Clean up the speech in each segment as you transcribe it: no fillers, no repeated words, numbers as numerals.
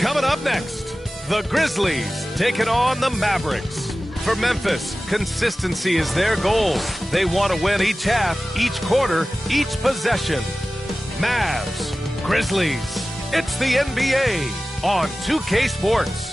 Coming up next, the Grizzlies taking on the Mavericks. For Memphis, consistency is their goal. They want to win each half, each quarter, each possession. Mavs, Grizzlies, it's the NBA on 2K Sports.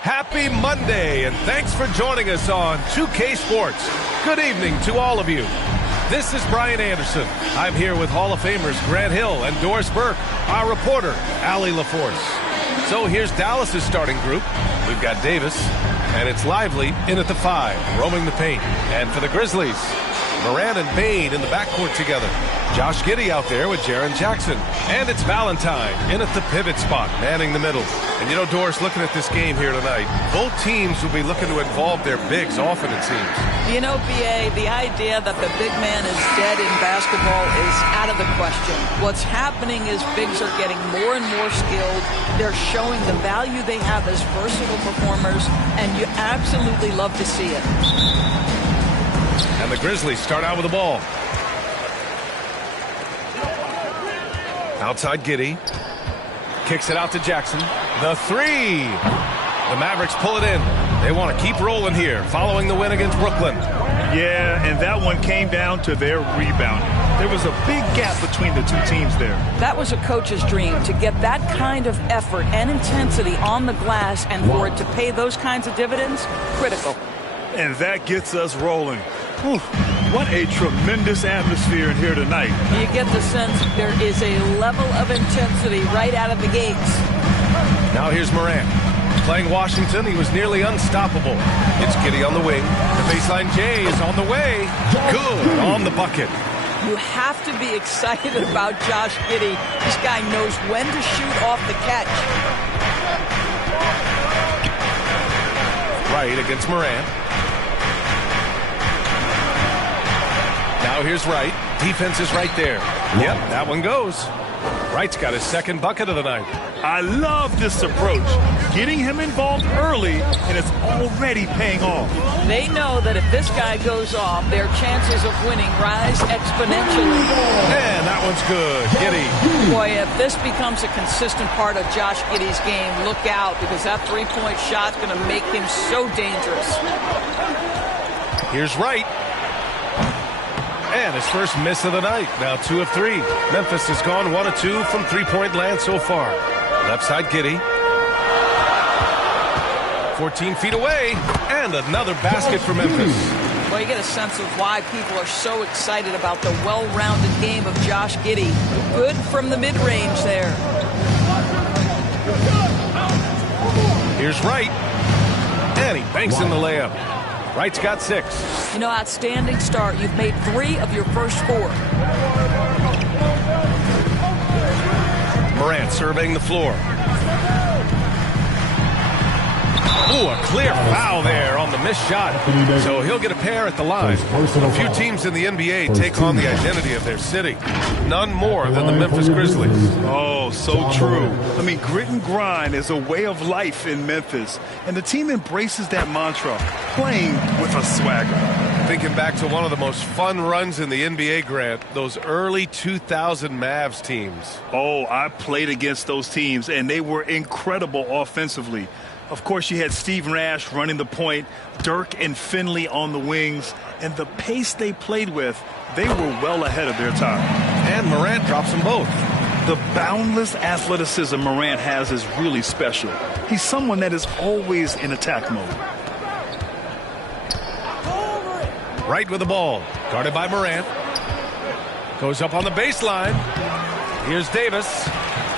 Happy Monday, and thanks for joining us on 2K Sports. Good evening to all of you. This is Brian Anderson. I'm here with Hall of Famers Grant Hill and Doris Burke, our reporter, Allie LaForce. So here's Dallas's starting group. We've got Davis, and it's Lively in at the 5, roaming the paint. And for the Grizzlies, Morant and Bane in the backcourt together. Josh Giddey out there with Jaren Jackson. And it's Valentine in at the pivot spot, manning the middle. And you know, Doris, looking at this game here tonight, both teams will be looking to involve their bigs often, it seems. You know, B.A., the idea that the big man is dead in basketball is out of the question. What's happening is bigs are getting more and more skilled. They're showing the value they have as versatile performers, and you absolutely love to see it. And the Grizzlies start out with the ball. Outside Giddey. Kicks it out to Jackson. The 3. The Mavericks pull it in. They want to keep rolling here following the win against Brooklyn. Yeah, and that one came down to their rebounding. There was a big gap between the two teams there. That was a coach's dream, to get that kind of effort and intensity on the glass, and for it to pay those kinds of dividends, critical. And that gets us rolling. Whew, what a tremendous atmosphere in here tonight. You get the sense there is a level of intensity right out of the gates. Now here's Morant. Playing Washington, he was nearly unstoppable. It's Giddey on the wing. The baseline J is on the way. Good on the bucket. You have to be excited about Josh Giddey. This guy knows when to shoot off the catch. Right against Morant. Now here's Wright. Defense is right there. Yep, that one goes. Wright's got his second bucket of the night. I love this approach. Getting him involved early, and it's already paying off. They know that if this guy goes off, their chances of winning rise exponentially. And that one's good. Giddey. Boy, if this becomes a consistent part of Josh Giddey's game, look out, because that three-point shot's going to make him so dangerous. Here's Wright. And his first miss of the night. Now 2 of 3. Memphis has gone 1 of 2 from three-point land so far. Left side Giddey. 14 feet away. And another basket for Memphis. Well, you get a sense of why people are so excited about the well-rounded game of Josh Giddey. Good from the mid-range there. Here's Wright. And he banks in the layup. Wright's got 6. You know, outstanding start. You've made 3 of your first 4. Morant surveying the floor. Ooh, a clear foul there on the missed shot. So he'll get a pair at the line. A few teams in the NBA take on the identity of their city. None more than the Memphis Grizzlies. Oh, so true. I mean, grit and grind is a way of life in Memphis. And the team embraces that mantra, playing with a swagger. Thinking back to one of the most fun runs in the NBA, Grant, those early 2000 Mavs teams. Oh, I played against those teams, and they were incredible offensively. Of course, you had Steve Nash running the point, Dirk and Finley on the wings, and the pace they played with, they were well ahead of their time. And Morant drops them both. The boundless athleticism Morant has is really special. He's someone that is always in attack mode. Right with the ball, guarded by Morant. Goes up on the baseline. Here's Davis.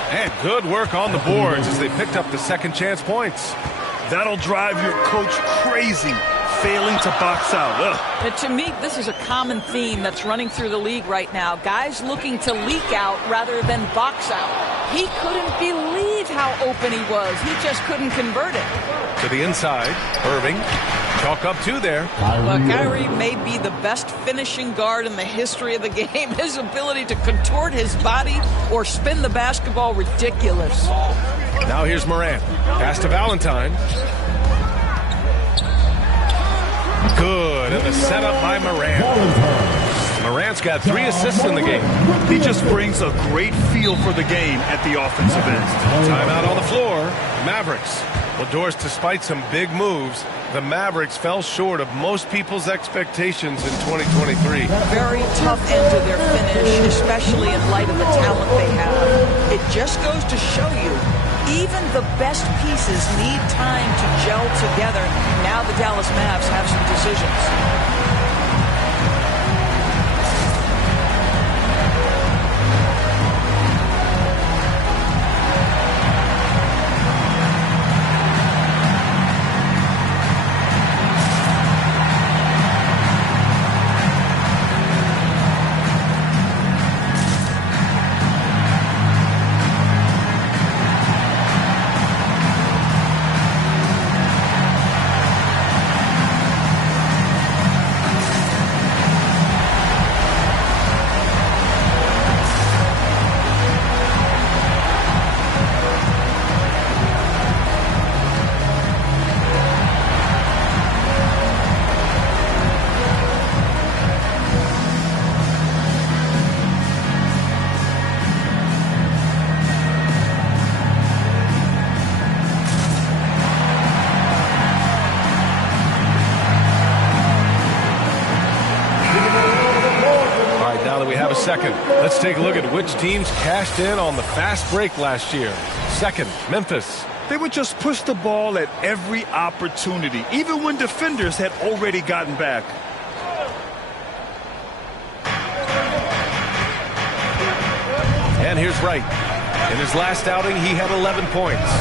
And good work on the boards as they picked up the second chance points. That'll drive your coach crazy, failing to box out. And to me, this is a common theme that's running through the league right now. Guys looking to leak out rather than box out. He couldn't believe how open he was. He just couldn't convert it. To the inside, Irving. Chalk up 2 there. Well, Kyrie may be the best finishing guard in the history of the game. His ability to contort his body or spin the basketball, ridiculous. Now here's Morant. Pass to Valentine. Good, and the setup by Morant. Morant's got 3 assists in the game. He just brings a great feel for the game at the offensive end. Timeout on the floor. Mavericks. Well, Doris, despite some big moves, the Mavericks fell short of most people's expectations in 2023. Very tough end to their finish, especially in light of the talent they have. It just goes to show you, even the best pieces need time to gel together. Now the Dallas Mavs have some decisions. Second, let's take a look at which teams cashed in on the fast break last year. Second, Memphis. They would just push the ball at every opportunity, even when defenders had already gotten back. And here's Wright. In his last outing, he had 11 points.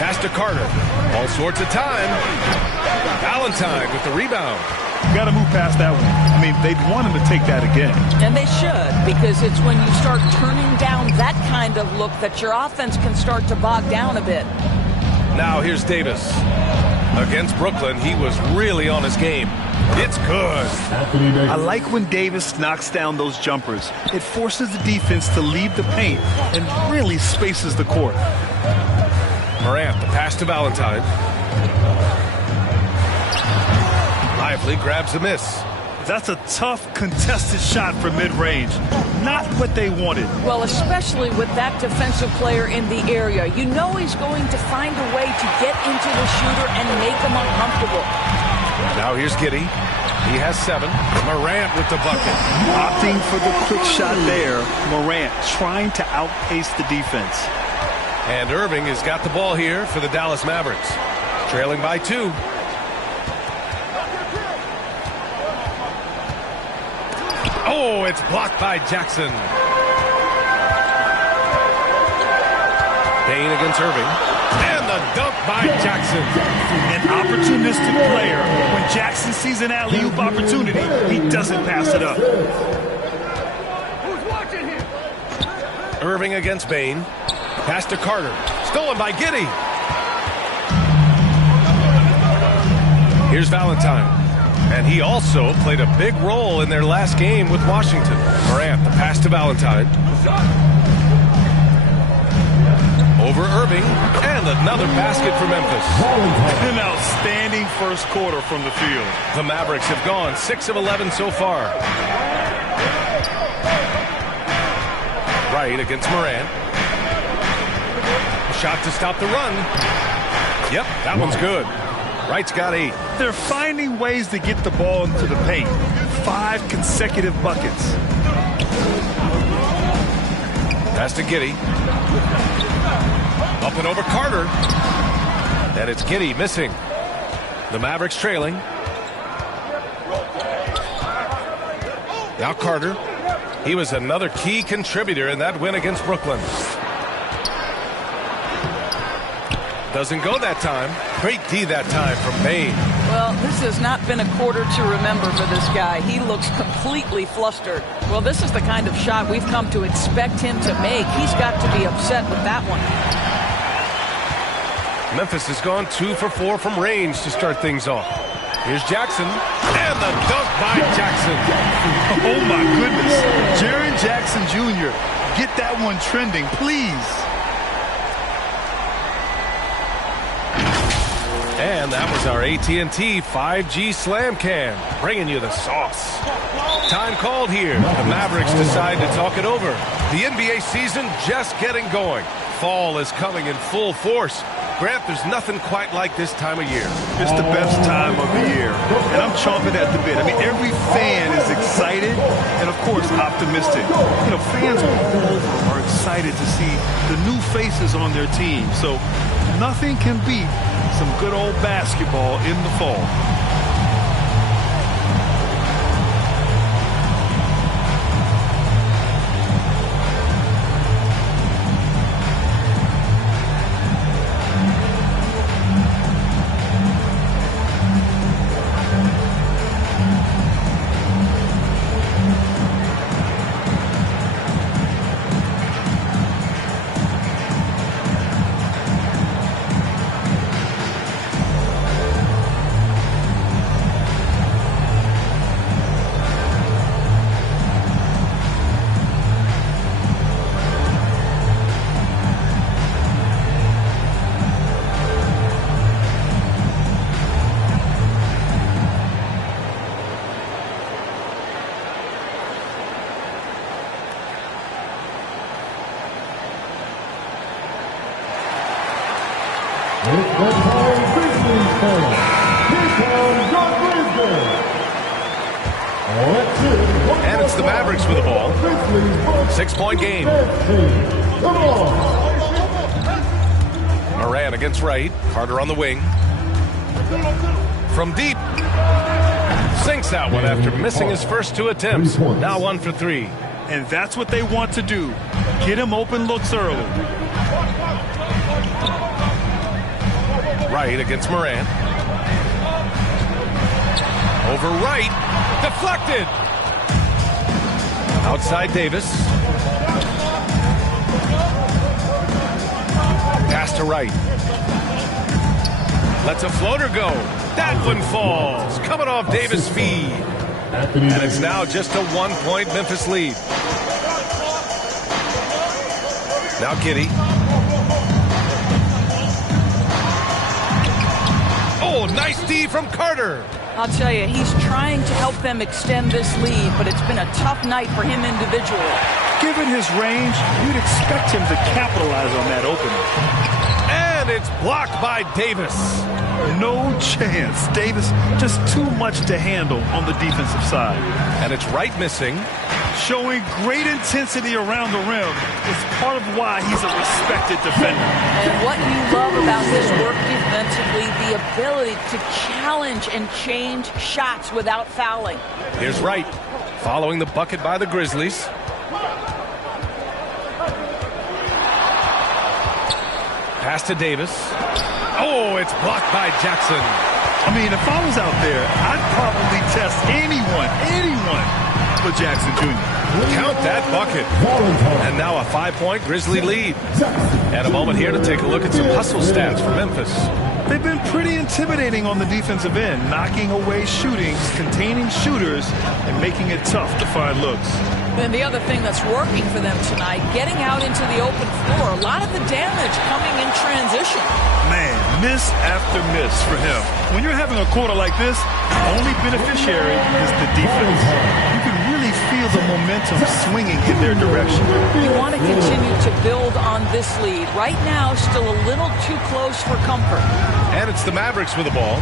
Pass to Carter. All sorts of time. Valentine with the rebound. Got to move past that one. I mean, they'd want him to take that again. And they should, because it's when you start turning down that kind of look that your offense can start to bog down a bit. Now here's Davis. Against Brooklyn, he was really on his game. It's good. I like when Davis knocks down those jumpers. It forces the defense to leave the paint and really spaces the court. Morant, the pass to Valentine. Lively grabs a miss. That's a tough, contested shot from mid-range. Not what they wanted. Well, especially with that defensive player in the area. You know he's going to find a way to get into the shooter and make him uncomfortable. Now here's Giddey. He has 7. Morant with the bucket. Opting for the quick shot there. Morant trying to outpace the defense. And Irving has got the ball here for the Dallas Mavericks. Trailing by 2. Oh, it's blocked by Jackson. Payne against Irving. And the dunk by Jackson. An opportunistic player. When Jackson sees an alley-oop opportunity, he doesn't pass it up. Who's watching him? Irving against Payne. Pass to Carter. Stolen by Giddey. Here's Valentine. And he also played a big role in their last game with Washington. Morant, the pass to Valentine. Over Irving, and another basket for Memphis. An outstanding first quarter from the field. The Mavericks have gone 6 of 11 so far. Wright against Morant. Shot to stop the run. Yep, that one's good. Wright's got 8. They're finding ways to get the ball into the paint. 5 consecutive buckets. Pass to Giddey. Up and over Carter. And it's Giddey missing. The Mavericks trailing. Now Carter. He was another key contributor in that win against Brooklyn. Doesn't go that time. Great D that time from Payne. Well, this has not been a quarter to remember for this guy. He looks completely flustered. Well, this is the kind of shot we've come to expect him to make. He's got to be upset with that one. Memphis has gone 2 for 4 from range to start things off. Here's Jackson. And the dunk by Jackson. Oh, my goodness. Jaren Jackson Jr. get that one trending, please. And that was our AT&T 5G Slam Cam, bringing you the sauce. Time called here. The Mavericks decide to talk it over. The NBA season just getting going. Fall is coming in full force. Grant, there's nothing quite like this time of year. It's the best time of the year, and I'm chomping at the bit. I mean, every fan is excited and, of course, optimistic. You know, fans all over are excited to see the new faces on their team. So nothing can beat some good old basketball in the fall. And it's the Mavericks with the ball. 6-point game. Moran against Wright. Carter on the wing. From deep. Sinks that one after missing his first 2 attempts. Now 1 for 3. And that's what they want to do. Get him open looks early. Wright against Moran. Over Wright. Deflected. Outside Davis. Pass to Wright. Lets a floater go. That one falls. Coming off Davis' feed. And it's now just a 1-point Memphis lead. Now Giddey. Oh, nice D from Carter. I'll tell you, he's trying to help them extend this lead, but it's been a tough night for him individually. Given his range, you'd expect him to capitalize on that opening. And it's blocked by Davis. No chance. Davis just too much to handle on the defensive side. And it's Wright missing. Showing great intensity around the rim is part of why he's a respected defender. And what you love about his work defensively, the ability to challenge and change shots without fouling. Here's Wright, following the bucket by the Grizzlies. Pass to Davis. Oh, it's blocked by Jackson. I mean, if I was out there, I'd probably test anyone but Jackson Jr. Count that bucket. And now a 5-point Grizzly lead. And a moment here to take a look at some hustle stats for Memphis. They've been pretty intimidating on the defensive end, knocking away shootings, containing shooters, and making it tough to find looks. And the other thing that's working for them tonight, getting out into the open floor, a lot of the damage coming in transition. Man, miss after miss for him. When you're having a quarter like this, the only beneficiary is the defense. You can really feel the momentum swinging in their direction. You want to continue to build on this lead. Right now, still a little too close for comfort. And it's the Mavericks with the ball.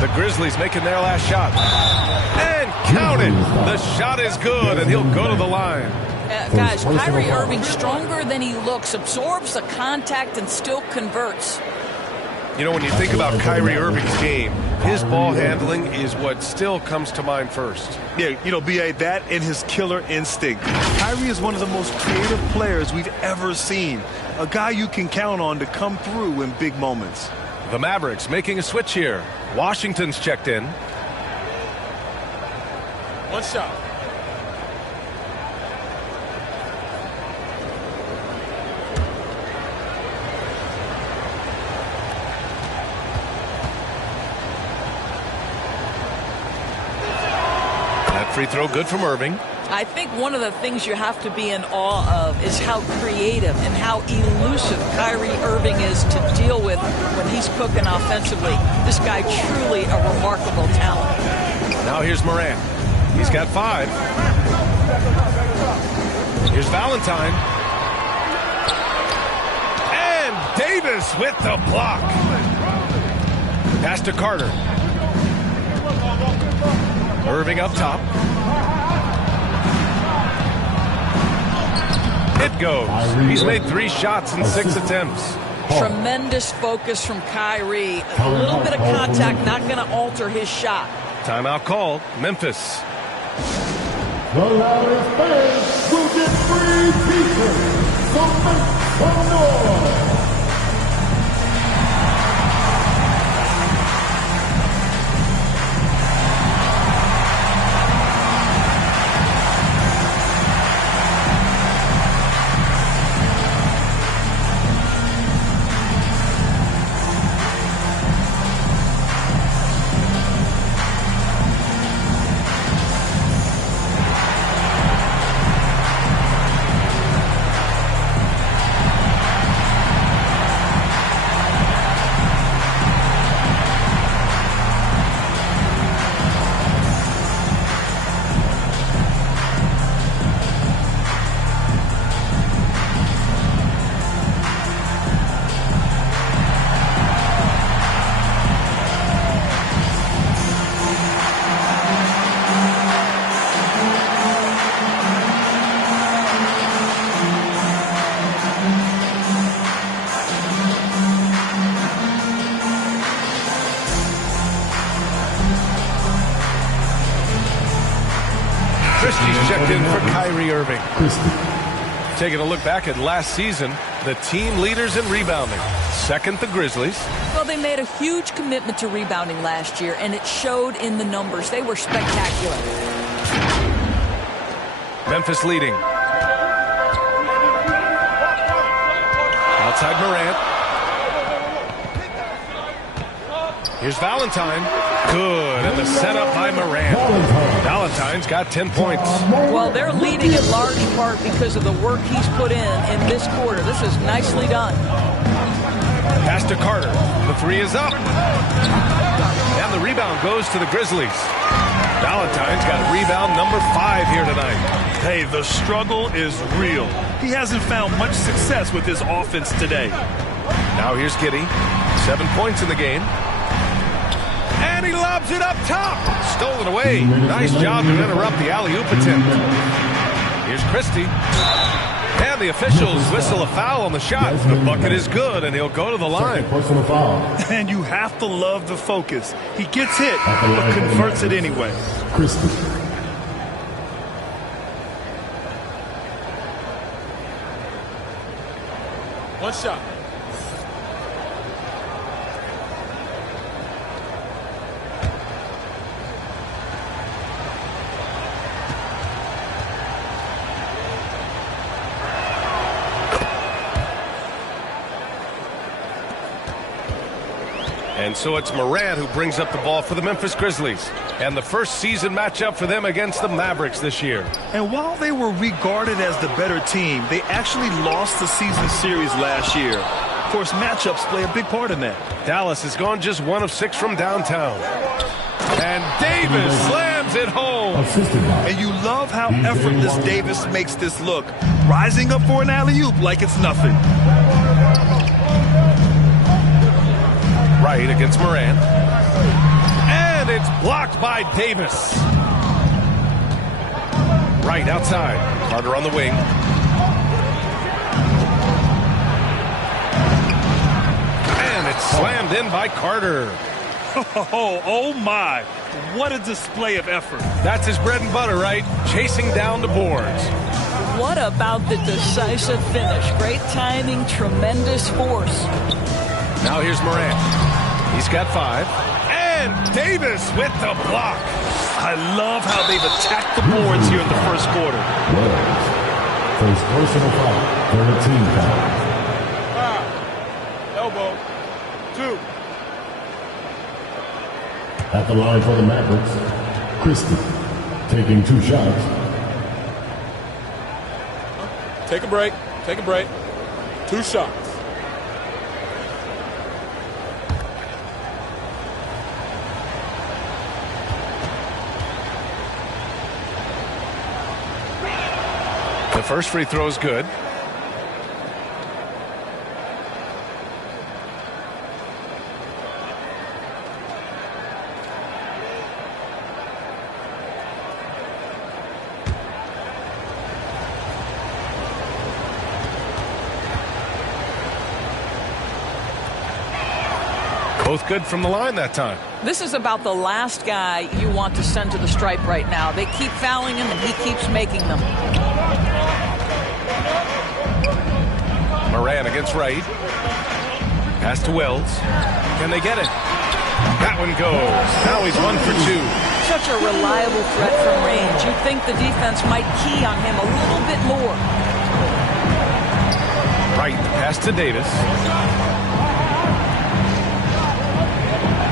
The Grizzlies making their last shot. And count it. The shot is good, and he'll go to the line. Guys, Kyrie Irving, stronger than he looks, absorbs the contact and still converts. You know, when you think about Kyrie Irving's game, his ball handling is what still comes to mind first. Yeah, you know, B.A., that and his killer instinct. Kyrie is one of the most creative players we've ever seen. A guy you can count on to come through in big moments. The Mavericks making a switch here. Washington's checked in. One shot. That free throw good from Irving. I think one of the things you have to be in awe of is how creative and how elusive Kyrie Irving is to deal with when he's cooking offensively. This guy truly a remarkable talent. Now here's Morant. He's got 5. Here's Valentine. And Davis with the block. Pass to Carter. Irving up top. It goes. He's made 3 shots in 6 attempts. Tremendous focus from Kyrie. A little bit of contact, not going to alter his shot. Timeout called. Memphis. The loudest fans will get free pieces. So make some noise. Christie's checked in for Kyrie Irving. Taking a look back at last season, the team leaders in rebounding. Second, the Grizzlies. Well, they made a huge commitment to rebounding last year, and it showed in the numbers. They were spectacular. Memphis leading. Outside Morant. Here's Valentine. Good, and the setup by Morant. Valentine's got 10 points. Well, they're leading in large part because of the work he's put in this quarter. This is nicely done. Pass to Carter. The 3 is up. And the rebound goes to the Grizzlies. Valentine's got rebound number 5 here tonight. Hey, the struggle is real. He hasn't found much success with his offense today. Now here's Giddey. 7 points in the game. And he lobs it up top. Stolen away. Nice job to interrupt the alley-oop attempt. Here's Christie. And the officials whistle a foul on the shot. The bucket is good, and he'll go to the line. Personal foul. And you have to love the focus. He gets hit, but converts it anyway. Christie. One shot. And so it's Morant who brings up the ball for the Memphis Grizzlies. And the first season matchup for them against the Mavericks this year. And while they were regarded as the better team, they actually lost the season series last year. Of course, matchups play a big part in that. Dallas has gone just 1 of 6 from downtown. And Davis slams it home. And you love how effortless Davis makes this look. Rising up for an alley-oop like it's nothing. Right against Morant. And it's blocked by Davis. Right outside. Carter on the wing. And it's slammed in by Carter. Oh my. What a display of effort. That's his bread and butter, right? Chasing down the boards. What about the decisive finish? Great timing, tremendous force. Now here's Morant. He's got 5. And Davis with the block. I love how they've attacked the boards here in the first quarter. First personal foul. 13 foul. Elbow. 2. At the line for the Mavericks, Christie taking 2 shots. Take a break. Take a break. 2 shots. The first free throw is good. Both good from the line that time. This is about the last guy you want to send to the stripe right now. They keep fouling him, and he keeps making them. Moran against Wright. Pass to Wells. Can they get it? That one goes. Now he's 1 for 2. Such a reliable threat from range. You'd think the defense might key on him a little bit more. Wright, pass to Davis.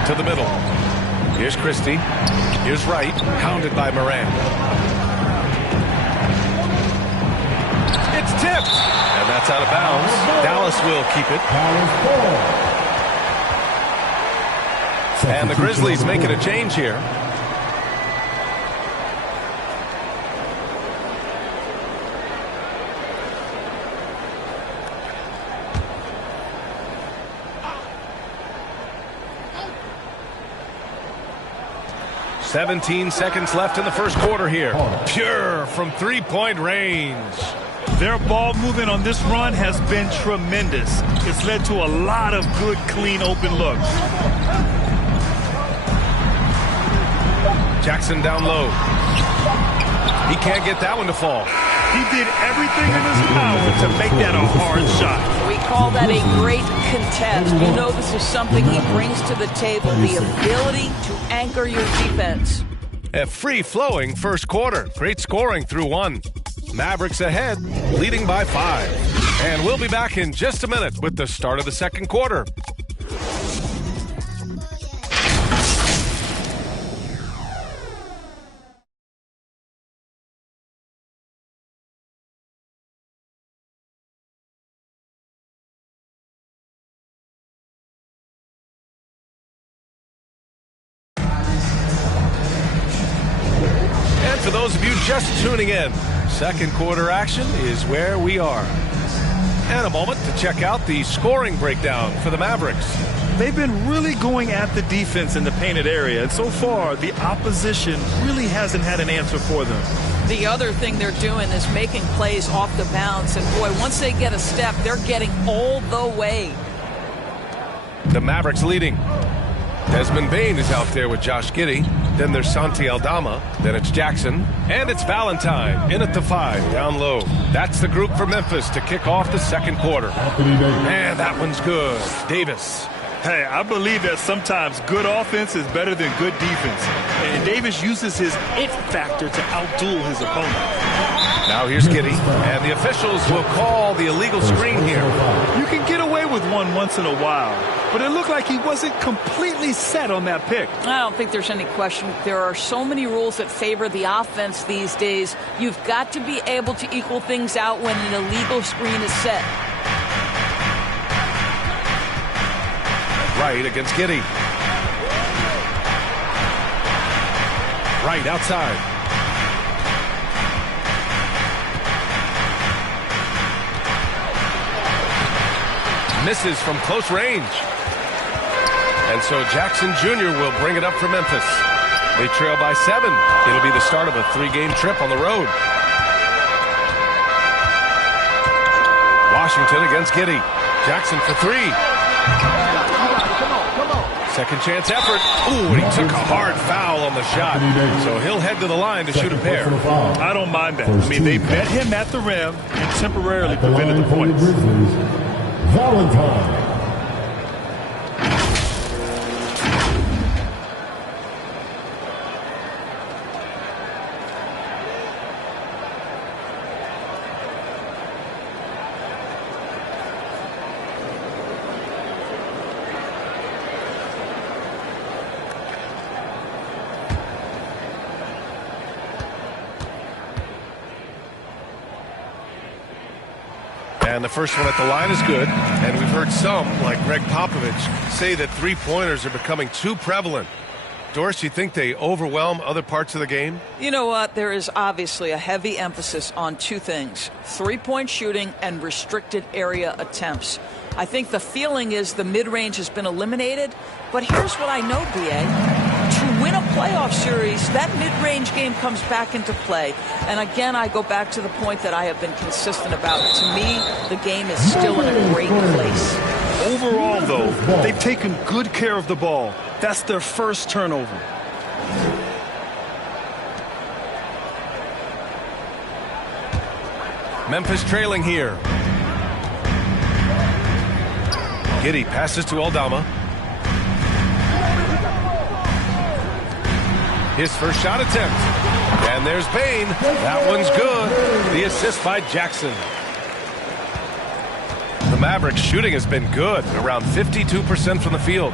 To the middle. Here's Christie. Here's Wright, hounded by Moran. It's tipped, and that's out of bounds. Dallas will keep it. And the Grizzlies making a change here. "17 seconds left in the first quarter here. Pure from three-point range. Their ball movement on this run has been tremendous. It's led to a lot of good, clean, open looks. Jackson down low. He can't get that one to fall. He did everything in his power to make that a hard shot. We call that a great contest. You know this is something he brings to the table, the ability to anchor your defense. A free-flowing first quarter. Great scoring through 1. Mavericks ahead, leading by 5. And we'll be back in just a minute with the start of the second quarter. For those of you just tuning in, second quarter action is where we are. And a moment to check out the scoring breakdown for the Mavericks. They've been really going at the defense in the painted area, and so far the opposition really hasn't had an answer for them. The other thing they're doing is making plays off the bounce, and boy, once they get a step, they're getting all the way. The Mavericks leading. Desmond Bane is out there with Josh Giddey. Then there's Santi Aldama. Then it's Jackson. And it's Valentine in at the 5, down low. That's the group for Memphis to kick off the second quarter. And that one's good. Davis. Hey, I believe that sometimes good offense is better than good defense. And Davis uses his it factor to outduel his opponent. Now here's Giddey. And the officials will call the illegal screen here. You can get away with one once in a while, but it looked like he wasn't completely set on that pick. I don't think there's any question. There are so many rules that favor the offense these days. You've got to be able to equal things out when an illegal screen is set. Wright against Giddey. Wright outside. Misses from close range. And so Jackson Jr. will bring it up for Memphis. They trail by 7. It'll be the start of a 3-game trip on the road. Washington against Giddey. Jackson for 3. Second chance effort. Ooh, and he took a hard foul on the shot. So he'll head to the line to shoot a pair. I don't mind that. I mean, they met him at the rim and temporarily prevented the points. Valentine. And the first one at the line is good. And we've heard some, like Greg Popovich, say that three-pointers are becoming too prevalent. Doris, you think they overwhelm other parts of the game? You know what? There is obviously a heavy emphasis on two things: three-point shooting and restricted area attempts. I think the feeling is the mid-range has been eliminated. But here's what I know, B.A. To win a playoff series, that mid-range game comes back into play. And again, I go back to the point that I have been consistent about. To me, the game is still in a great place. Overall, though, they've taken good care of the ball. That's their first turnover. Memphis trailing here. Giddey passes to Aldama. His first shot attempt. And there's Bane. That one's good. The assist by Jackson. The Mavericks shooting has been good, around 52% from the field.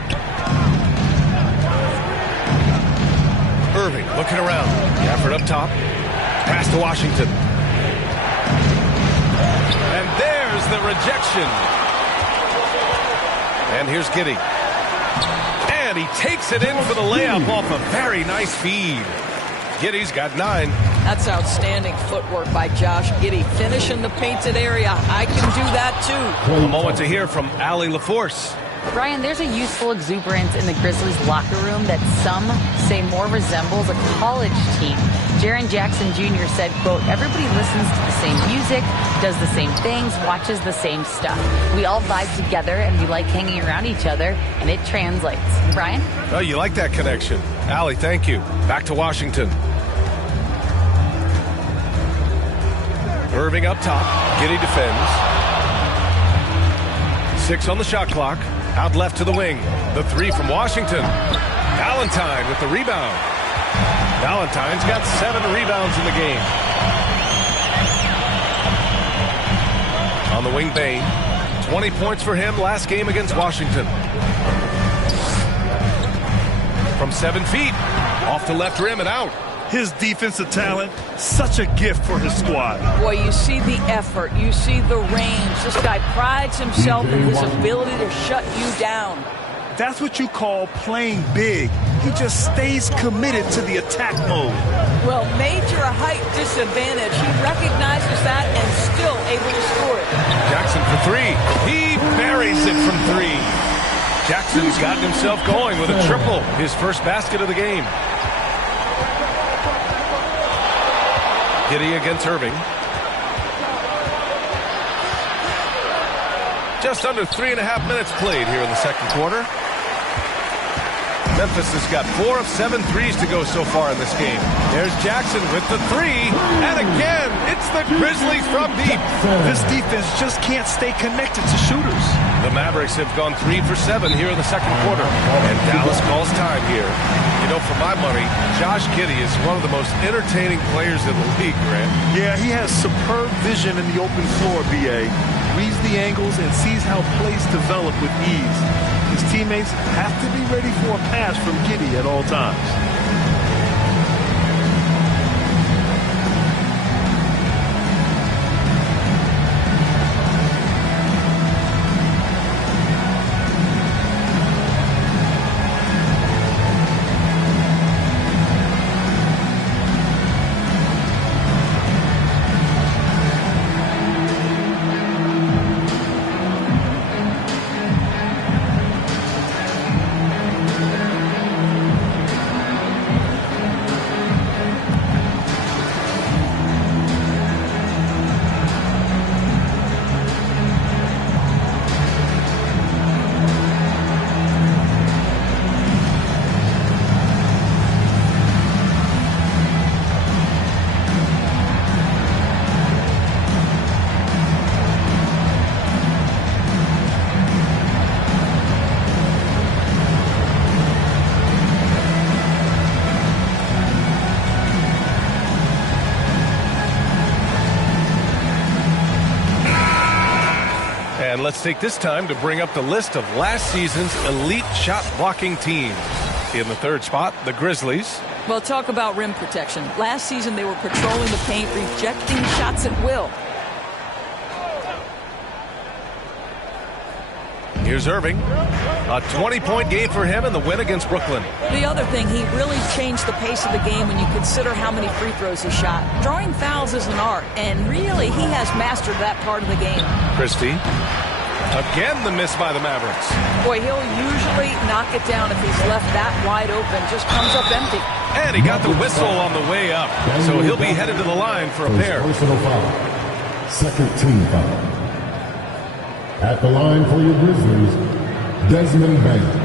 Irving looking around. Gafford up top. Pass to Washington. And there's the rejection. And here's Giddey. And he takes it in for the layup off a very nice feed. Giddey's got 9. That's outstanding footwork by Josh Giddey. Finish in the painted area. I can do that too. A moment to hear from Allie LaForce. Brian, there's a youthful exuberance in the Grizzlies locker room that some say more resembles a college team. Jaren Jackson Jr. said, quote, "Everybody listens to the same music, does the same things, watches the same stuff. We all vibe together and we like hanging around each other, and it translates." Brian? Oh, you like that connection. Allie, thank you. Back to Washington. Irving up top. Giddey defends. 6 on the shot clock. Out left to the wing. The 3 from Washington. Valentine with the rebound. Valentine's got 7 rebounds in the game. On the wing, Bane. 20 points for him last game against Washington. From 7 feet. Off the left rim and out. His defensive talent, such a gift for his squad. Boy, you see the effort. You see the range. This guy prides himself in his ability to shut you down. That's what you call playing big. He just stays committed to the attack mode. Well, major height disadvantage. He recognizes that and still able to score it. Jackson for 3. He buries it from 3. Jackson's gotten himself going with a triple. His first basket of the game. Giddey against Irving. Just under 3.5 minutes played here in the second quarter. Memphis has got 4 of 7 threes to go so far in this game. There's Jackson with the 3. And again, it's the Grizzlies from deep. This defense just can't stay connected to shooters. The Mavericks have gone 3 for 7 here in the second quarter. And Dallas calls time here. You know, for my money, Josh Giddey is one of the most entertaining players in the league, Grant. Yeah, he has superb vision in the open floor, B.A. Reads the angles and sees how plays develop with ease. His teammates have to be ready for a pass from Giddey at all times. And let's take this time to bring up the list of last season's elite shot blocking teams. In the third spot, the Grizzlies. Well, talk about rim protection. Last season, they were patrolling the paint, rejecting shots at will. Here's Irving. A 20-point game for him in the win against Brooklyn. The other thing, he really changed the pace of the game when you consider how many free throws he shot. Drawing fouls is an art, and really he has mastered that part of the game. Christie. Again, the miss by the Mavericks. Boy, he'll usually knock it down if he's left that wide open. Just comes up empty. And he got the whistle on the way up. So he'll be headed to the line for a pair. Personal foul. Second team foul. At the line for your Grizzlies, Desmond Bain.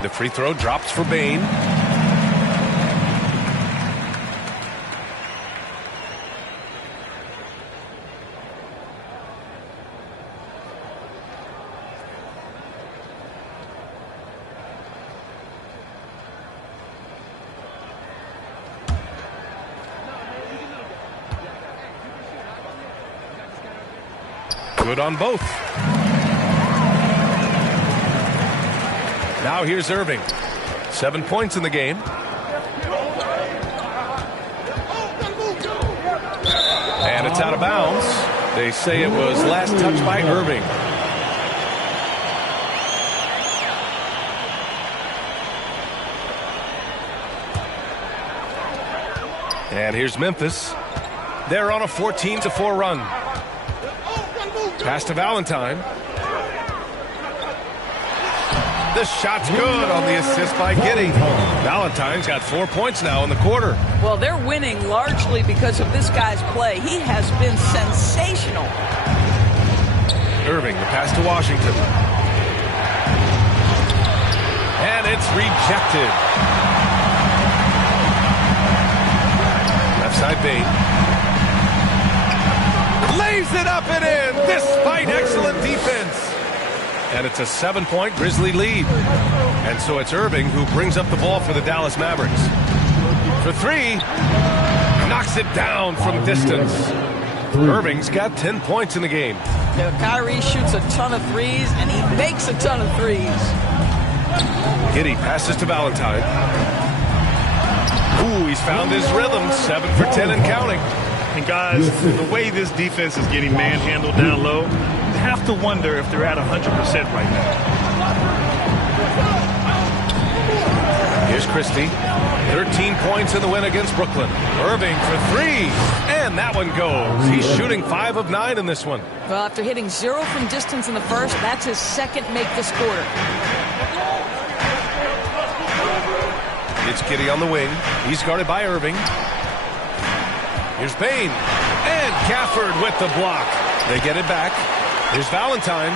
The free throw drops for Bain. Good on both. Now here's Irving. 7 points in the game. And it's out of bounds. They say it was last touched by Irving. And here's Memphis. They're on a 14-4 run. Pass to Valentine. The shot's good on the assist by Giddey. Valentine's got 4 points now in the quarter. Well, they're winning largely because of this guy's play. He has been sensational. Irving, the pass to Washington. And it's rejected. Left side Bain. Lays it up and in despite excellent defense. And it's a 7-point Grizzly lead. And so it's Irving who brings up the ball for the Dallas Mavericks. For three, knocks it down from distance. Irving's got 10 points in the game. Now, Kyrie shoots a ton of threes, and he makes a ton of threes. Giddey passes to Valentine. Ooh, he's found his rhythm. 7 for 10 and counting. And guys, the way this defense is getting manhandled down low, you have to wonder if they're at 100% right now. Here's Christie. 13 points in the win against Brooklyn. Irving for three. And that one goes. He's shooting 5 of 9 in this one. Well, after hitting 0 from distance in the first, that's his second make this quarter. It's Giddey on the wing. He's guarded by Irving. Here's Bain. And Gafford with the block. They get it back. Here's Valentine.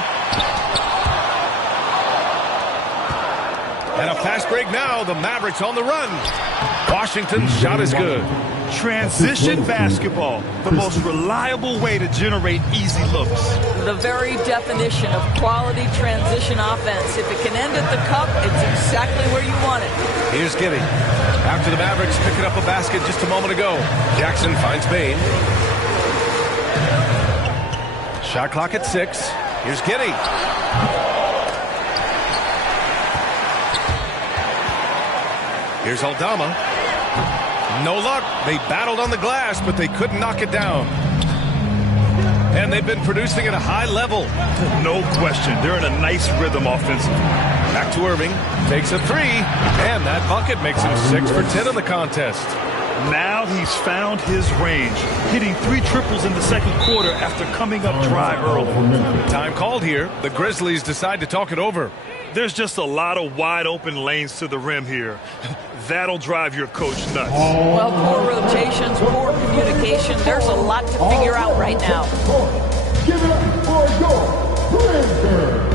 And a fast break now. The Mavericks on the run. Washington's shot is good. Transition basketball, the most reliable way to generate easy looks. The very definition of quality transition offense. If it can end at the cup, it's exactly where you want it. Here's Giddey. After the Mavericks picking up a basket just a moment ago. Jackson finds Bain. Shot clock at 6. Here's Giddey. Here's Aldama. No luck. They battled on the glass, but they couldn't knock it down. And they've been producing at a high level. No question. They're in a nice rhythm offensively. Back to Irving. Takes a 3. And that bucket makes him 6 for 10 in the contest. Now he's found his range, hitting 3 triples in the second quarter after coming up dry early. Time called here. The Grizzlies decide to talk it over. There's just a lot of wide open lanes to the rim here. That'll drive your coach nuts. Well, poor rotations, poor communication. There's a lot to figure out right now. Give it up for your Grizzlies.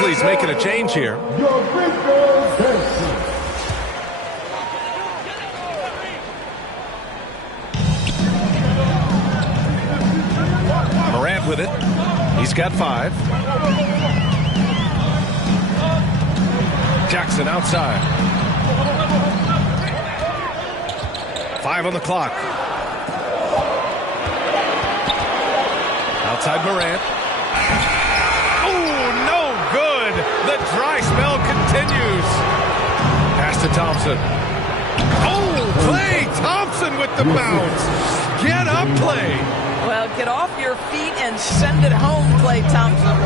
Grizzlies making a change here. Your Grizzlies dancing. Morant with it. He's got 5. Jackson outside. 5 on the clock. Outside Morant. Oh, no good. The dry spell continues. Pass to Thompson. Oh, Klay Thompson with the bounce. Get up, Klay. Well, get off your feet and send it home, Klay Thompson.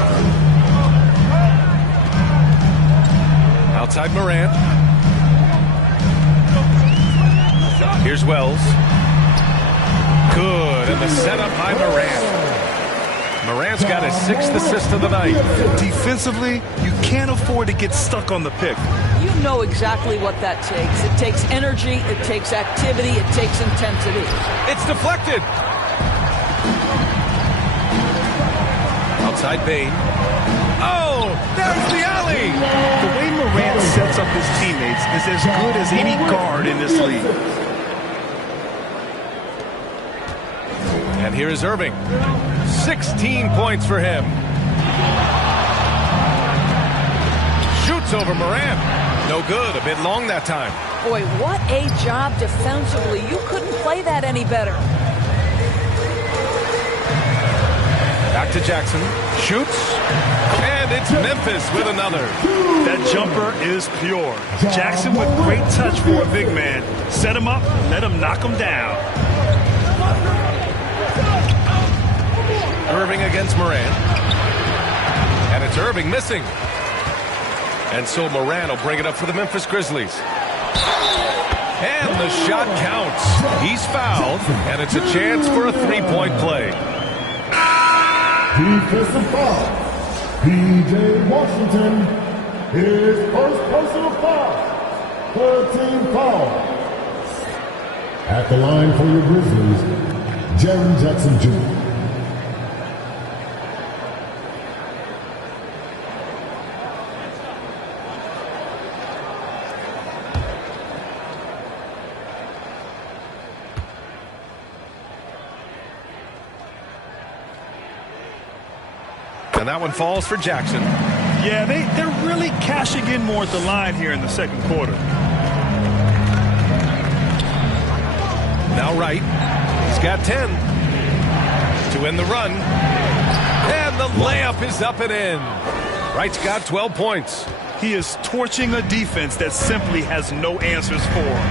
Outside Morant. Here's Wells. Good, and the setup by Morant. Morant's got his 6th assist of the night. Defensively, you can't afford to get stuck on the pick. You know exactly what that takes. It takes energy, it takes activity, it takes intensity. It's deflected. Outside Bane. Oh, there's the alley. The way Morant sets up his teammates is as good as any guard in this league. And here is Irving. 16 points for him. Shoots over Morant. No good. A bit long that time. Boy, what a job defensively. You couldn't play that any better. Back to Jackson. Shoots. And it's Memphis with another. That jumper is pure. Jackson with great touch for a big man. Set him up, let him knock him down. Irving against Morant. And it's Irving missing. And so Morant will bring it up for the Memphis Grizzlies. And the shot counts. He's fouled, and it's a chance for a 3-point play. Defensive foul. P.J. Washington. His first personal foul. 13 foul. At the line for your Grizzlies, Jaren Jackson Jr. And that one falls for Jackson. Yeah, they're really cashing in more at the line here in the second quarter. Now Wright. He's got 10 to end the run. And the layup is up and in. Wright's got 12 points. He is torching a defense that simply has no answers for him.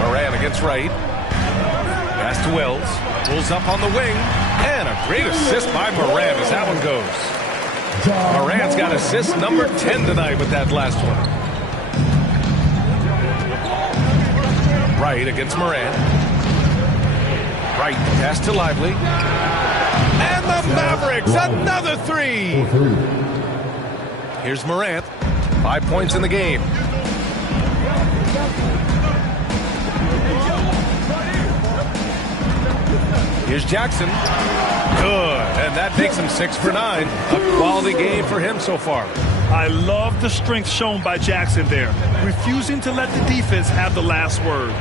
Morant against Wright. Pass to Wells. Pulls up on the wing. And a great assist by Morant as that one goes. Morant's got assist number 10 tonight with that last one. Wright against Morant. Wright pass to Lively. And the Mavericks, another 3. Here's Morant. 5 points in the game. Here's Jackson. Good. And that makes him 6 for 9. A quality game for him so far. I love the strength shown by Jackson there, refusing to let the defense have the last word.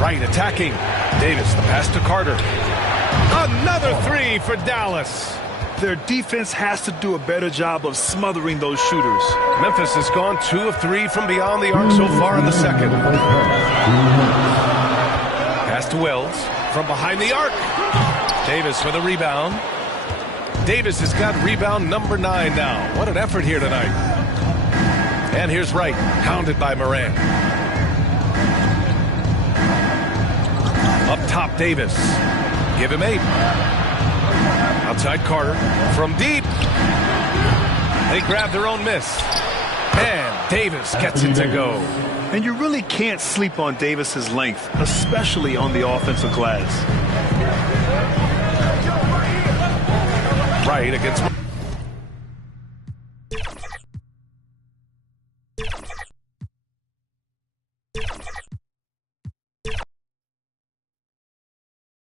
Wright attacking. Davis, the pass to Carter. Another 3 for Dallas. Their defense has to do a better job of smothering those shooters. Memphis has gone 2 of 3 from beyond the arc so far in the second. Pass to Wells from behind the arc. Davis with a rebound. Davis has got rebound number 9 now. What an effort here tonight. And here's Wright, hounded by Morant. Up top, Davis. Give him 8. Outside Carter from deep. They grab their own miss. And Davis gets it to go. And you really can't sleep on Davis's length, especially on the offensive glass. Wright against